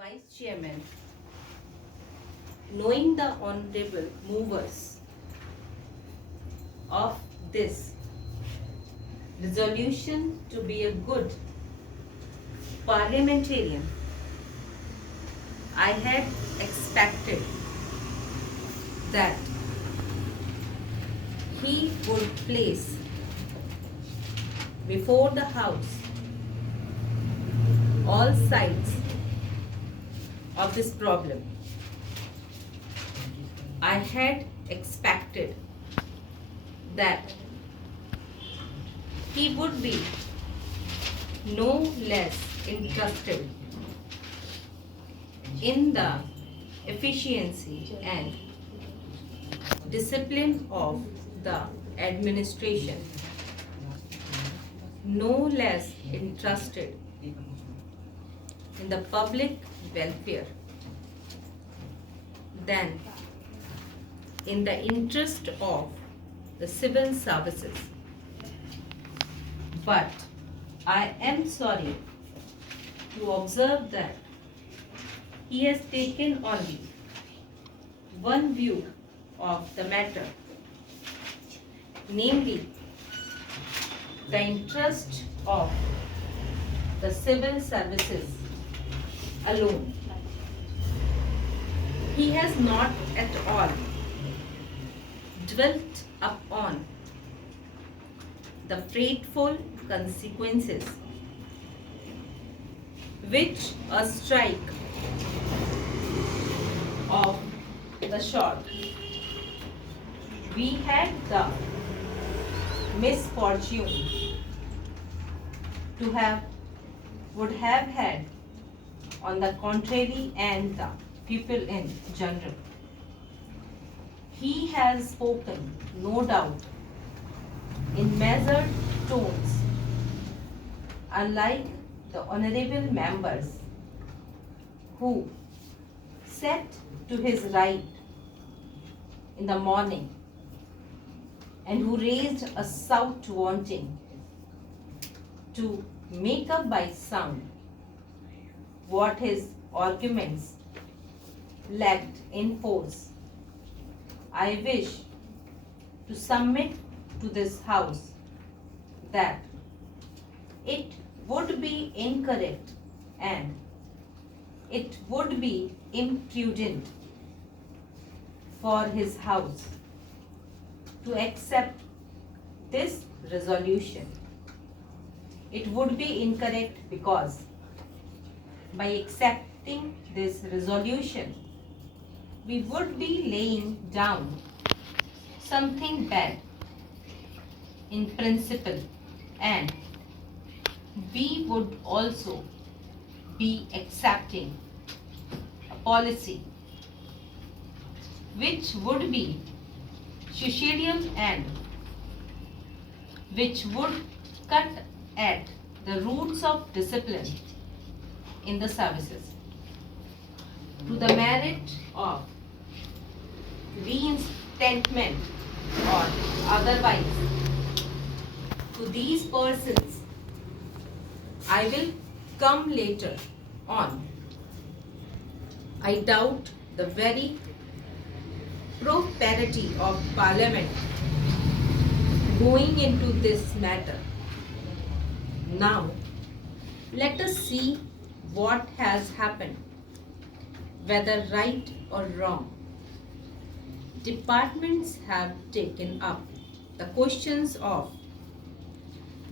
Vice Chairman, knowing the honorable movers of this resolution to be a good parliamentarian, I had expected that he would place before the House all sides of this problem. I had expected that he would be no less interested in the efficiency and discipline of the administration, no less interested in the public welfare than in the interest of the civil services. But I am sorry to observe that he has taken only one view of the matter, namely the interest of the civil services alone. He has not at all dwelt upon the fateful consequences which a strike of the short we had the misfortune to have would have had on the contrary and the people in general. He has spoken, no doubt, in measured tones, unlike the honorable members who sat to his right in the morning and who raised a shout wanting to make up by sound what his arguments lacked in force. I wish to submit to this House that it would be incorrect and it would be imprudent for his House to accept this resolution. It would be incorrect because by accepting this resolution, we would be laying down something bad in principle, and we would also be accepting a policy which would be suicidal and which would cut at the roots of discipline in the services to the merit of reinstatement or otherwise. To these persons, I will come later on. I doubt the very propriety of Parliament going into this matter. Now, let us see what has happened, whether right or wrong. Departments have taken up the questions of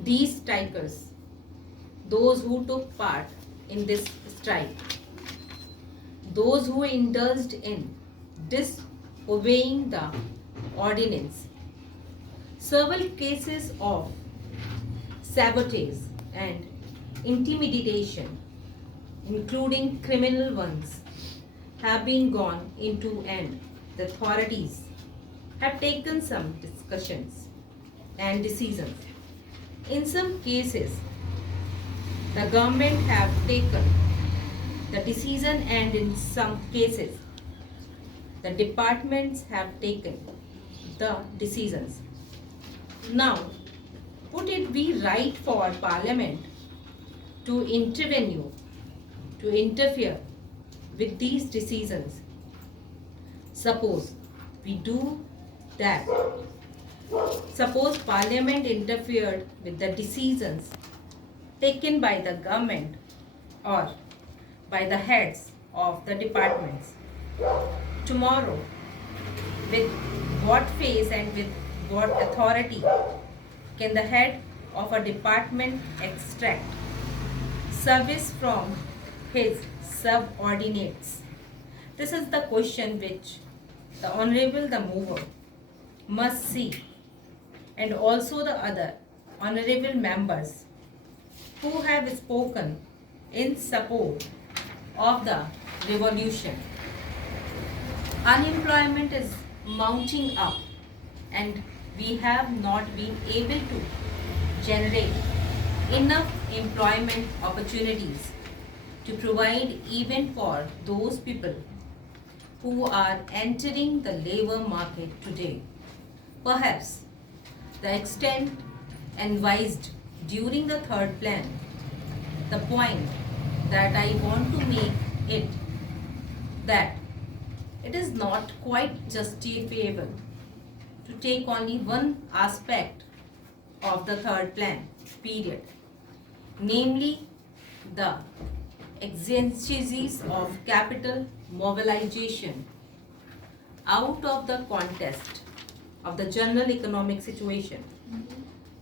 these strikers, those who took part in this strike, those who indulged in disobeying the ordinance, several cases of sabotage and intimidation, including criminal ones, have been gone into, and the authorities have taken some discussions and decisions. In some cases, the government have taken the decision, and in some cases, the departments have taken the decisions. Now, would it be right for Parliament to interfere with these decisions. Suppose we do that. Suppose Parliament interfered with the decisions taken by the government or by the heads of the departments. Tomorrow, with what face and with what authority can the head of a department extract service from his subordinates? This is the question which the Honorable the Mover must see, and also the other honorable members who have spoken in support of the revolution. Unemployment is mounting up, and we have not been able to generate enough employment opportunities to provide even for those people who are entering the labor market today. Perhaps the extent advised during the third plan, the point that I want to make it that it is not quite justifiable to take only one aspect of the third plan period, namely the exigencies of capital mobilization out of the context of the general economic situation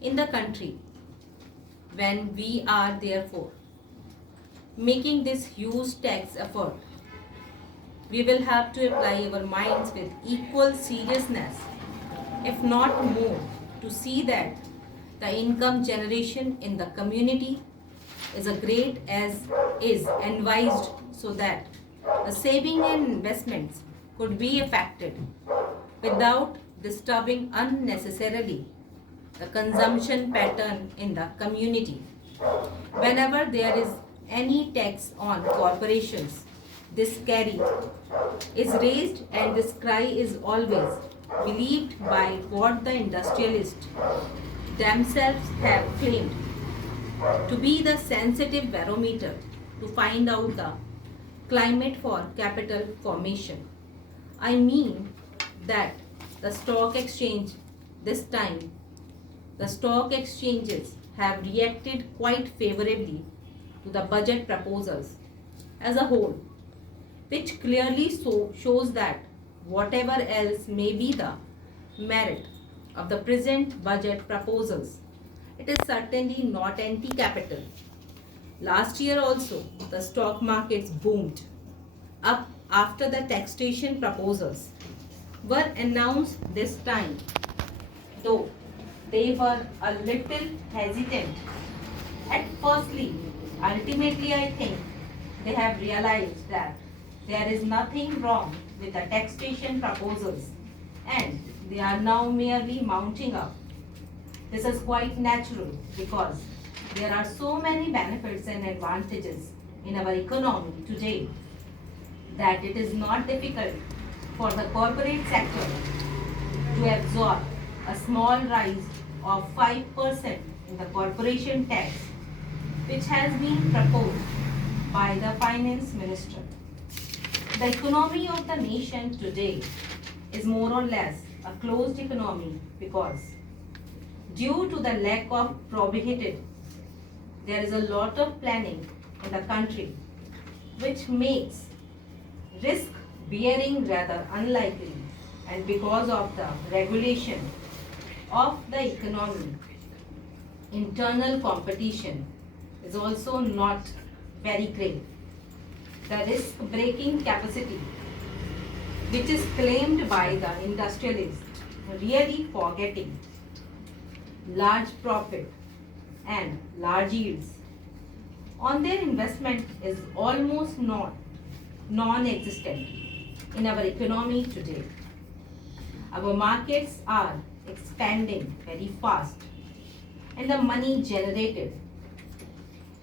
in the country, when we are therefore making this huge tax effort. We will have to apply our minds with equal seriousness, if not more, to see that the income generation in the community is as great as is advised, so that the saving and investments could be effected without disturbing unnecessarily the consumption pattern in the community. Whenever there is any tax on corporations, this carry is raised, and this cry is always believed by what the industrialists themselves have claimed to be the sensitive barometer to find out the climate for capital formation. I mean that the stock exchange this time, the stock exchanges have reacted quite favorably to the budget proposals as a whole, which clearly shows that whatever else may be the merit of the present budget proposals, it is certainly not anti-capital. Last year also, the stock markets boomed up after the taxation proposals were announced this time, though they were a little hesitant at firstly. Ultimately, I think they have realized that there is nothing wrong with the taxation proposals, and they are now merely mounting up. This is quite natural because there are so many benefits and advantages in our economy today that it is not difficult for the corporate sector to absorb a small rise of 5% in the corporation tax, which has been proposed by the finance minister. The economy of the nation today is more or less a closed economy because due to the lack of prohibited, there is a lot of planning in the country, which makes risk bearing rather unlikely, and because of the regulation of the economy, internal competition is also not very great. The risk breaking capacity, which is claimed by the industrialists, really forgetting large profit and large yields on their investment, is almost non-existent in our economy today. Our markets are expanding very fast, and the money generated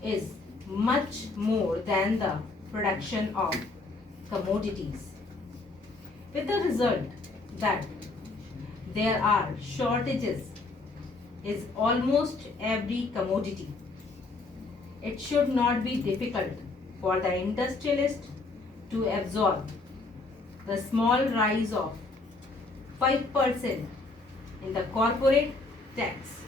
is much more than the production of commodities, with the result that there are shortages in almost every commodity. It should not be difficult for the industrialist to absorb the small rise of 5% in the corporate tax.